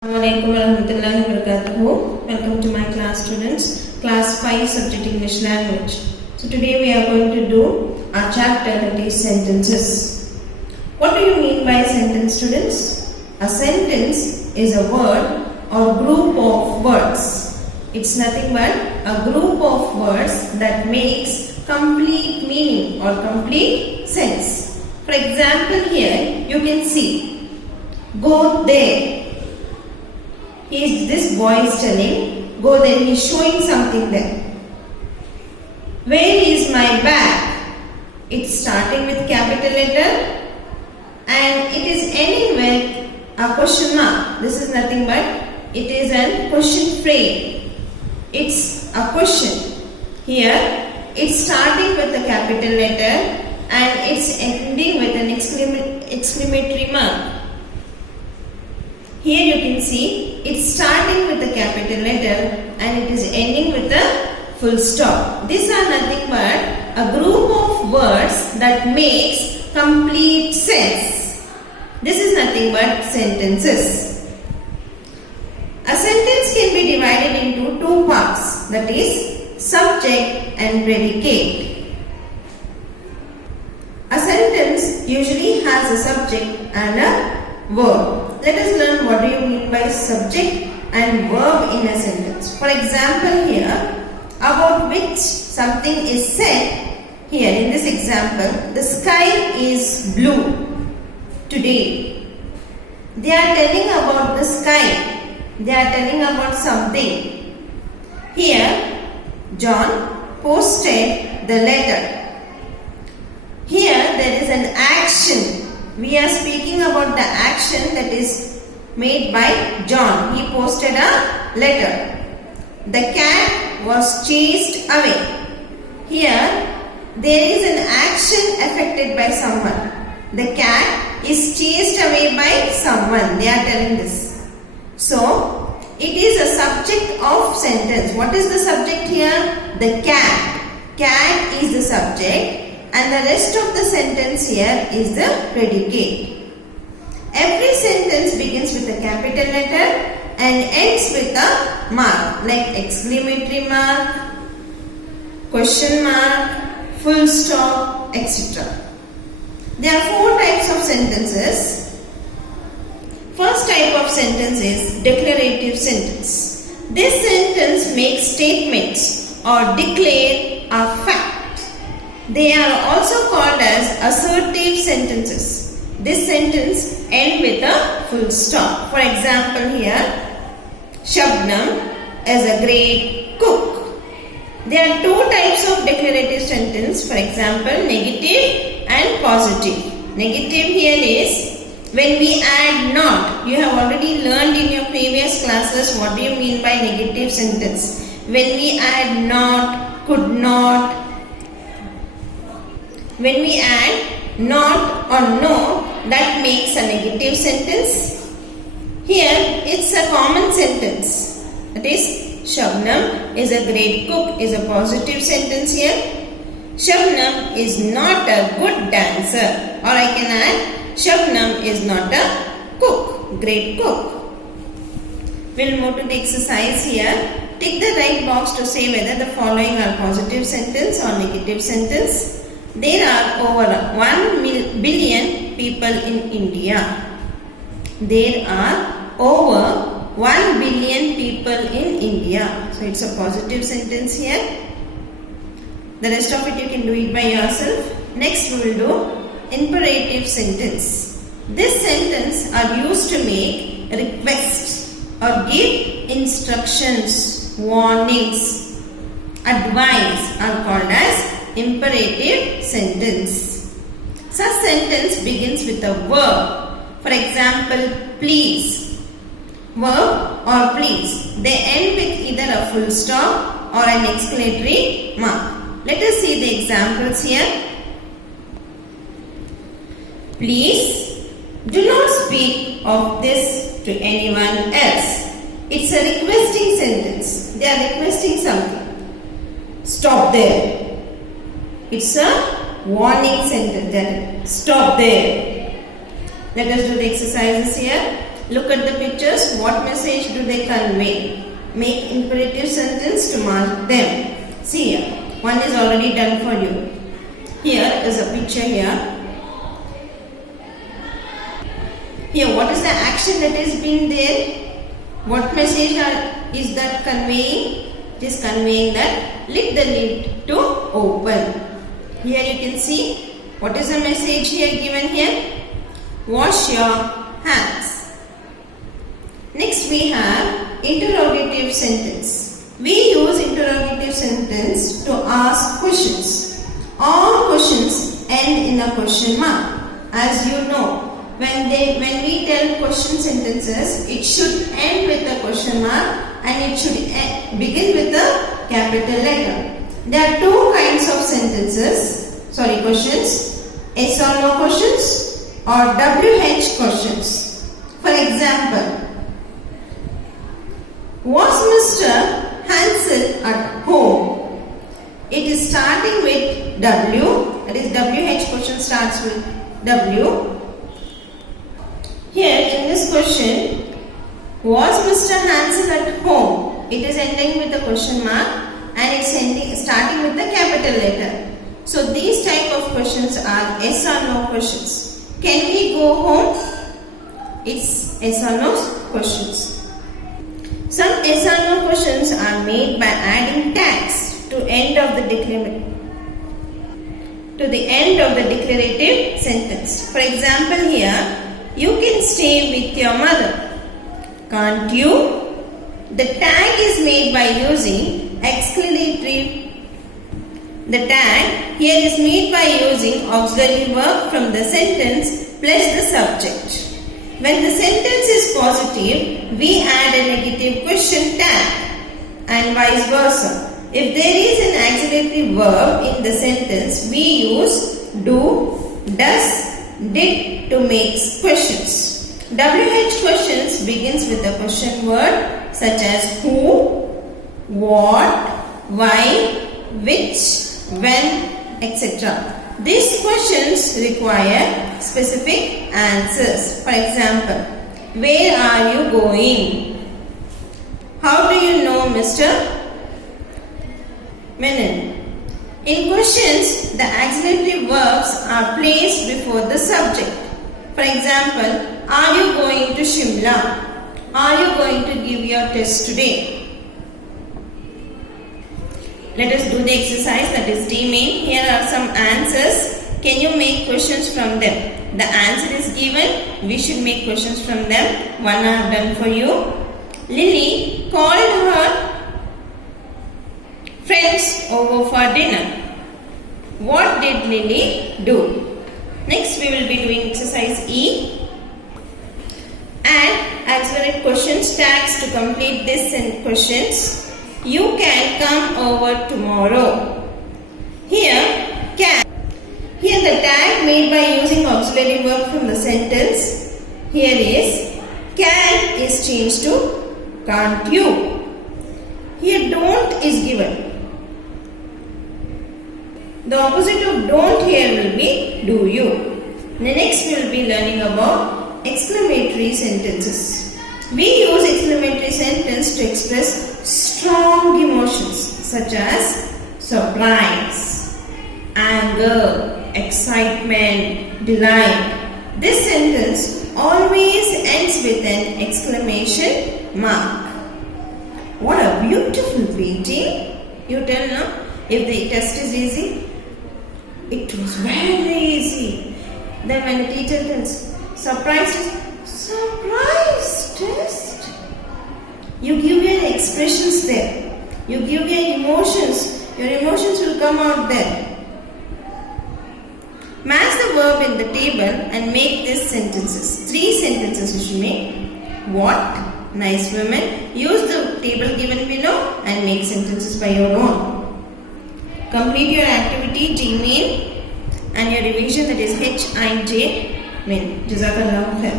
Assalamualaikum warahmatullahi wabarakatuh. Welcome to my class students, class 5 subject English language. So today we are going to do our chapter that is sentences. What do you mean by sentence, students? A sentence is a word or group of words. It's nothing but a group of words that makes complete meaning or complete sense. For example, here you can see, go there. This boy is telling, go there. He is showing something there. Where is my bag? It's starting with capital letter and it is ending with a question mark. This is nothing but it is a question phrase. It's a question. Here it's starting with a capital letter and it's ending with an exclamatory mark. Here you can see it's starting with a capital letter and it is ending with a full stop. These are nothing but a group of words that makes complete sense. This is nothing but sentences. A sentence can be divided into two parts, that is subject and predicate. A sentence usually has a subject and a verb. Let us learn what do you mean by subject and verb in a sentence. For example, here about which something is said. Here in this example, the sky is blue today. They are telling about the sky. They are telling about something. Here John posted the letter. Here there is an action. We are speaking about the action that is made by John. He posted a letter. The cat was chased away. Here there is an action affected by someone. The cat is chased away by someone. They are telling this. So it is a subject of sentence. What is the subject here? The cat. Cat is the subject. And the rest of the sentence here is the predicate. Every sentence begins with a capital letter and ends with a mark like exclamatory mark, question mark, full stop, etc. There are four types of sentences. First type of sentence is declarative sentence. This sentence makes statements or declare a fact. They are also called as assertive sentences. This sentence ends with a full stop. For example, here, Shabnam is a great cook. There are two types of declarative sentence. For example, negative and positive. Negative here is when we add not. You have already learned in your previous classes what do you mean by negative sentence. When we add not, could not. When we add not or no, that makes a negative sentence. Here it's a common sentence. That is, Shabnam is a great cook is a positive sentence here. Shabnam is not a good dancer. Or I can add, Shabnam is not a cook, great cook. We'll move to the exercise here. Tick the right box to say whether the following are positive sentence or negative sentence. There are over 1 billion people in India. There are over 1 billion people in India. So it's a positive sentence here. The rest of it you can do it by yourself. Next we will do imperative sentence. This sentence are used to make requests or give instructions, warnings, advice are called as imperative sentence. Such sentence begins with a verb. For example, please. Verb or please. They end with either a full stop or an exclamatory mark. Let us see the examples here. Please do not speak of this to anyone else. It's a requesting sentence. They are requesting something. Stop there. It's a warning sentence. That stop there. Let us do the exercises here. Look at the pictures. What message do they convey? Make imperative sentence to mark them. See here. One is already done for you. Here is a picture here. Here, what is the action that is being there? What message is that conveying? It is conveying that lift the lid to open. Here you can see what is the message here given here? Wash your hands. Next we have interrogative sentence. We use interrogative sentence to ask questions. All questions end in a question mark. As you know, when we tell question sentences, it should end with a question mark and it should begin with a capital letter. There are two kinds of questions, yes or no questions or WH questions. For example, was Mr. Hansel at home? It is starting with W, that is WH question starts with W. Here in this question, was Mr. Hansel at home? It is ending with a question mark and it's starting with the capital letter. So these type of questions are yes or no questions. Can we go home? It's yes or no questions. Some yes or no questions are made by adding tags to the end of the declarative sentence. For example here, you can stay with your mother. Can't you? The tag is made by using exclamatory. The tag here is made by using auxiliary verb from the sentence plus the subject. When the sentence is positive, we add a negative question tag and vice versa. If there is an auxiliary verb in the sentence, we use do, does, did to make questions. WH questions begins with a question word such as who, what, why, which, when, etc. These questions require specific answers. For example, where are you going? How do you know Mr. Menon? In questions, the auxiliary verbs are placed before the subject. For example, are you going to Shimla? Are you going to give your test today? Let us do the exercise, that is D main. Here are some answers. Can you make questions from them? The answer is given. We should make questions from them. One I have done for you. Lily called her friends over for dinner. What did Lily do? Next we will be doing exercise E. Add auxiliary questions tags to complete this questions. You can come over tomorrow. Here the tag made by using auxiliary verb from the sentence. Here is can is changed to can't you. Here don't is given. The opposite of don't here will be do you. Next we will be learning about exclamatory sentences. We use exclamatory sentence to express strong emotions such as surprise, anger, excitement, delight. This sentence always ends with an exclamation mark. What a beautiful painting. You tell now if the test is easy. It was very easy. Then when the teacher tells surprise test, you give your expressions there. You give your emotions. Your emotions will come out there. Match the verb in the table and make these sentences. 3 sentences you should make. What? Nice women. Use the table given below and make sentences by your own. Complete your activity G main and your revision, that is HIJ main. Jazakallahu khair.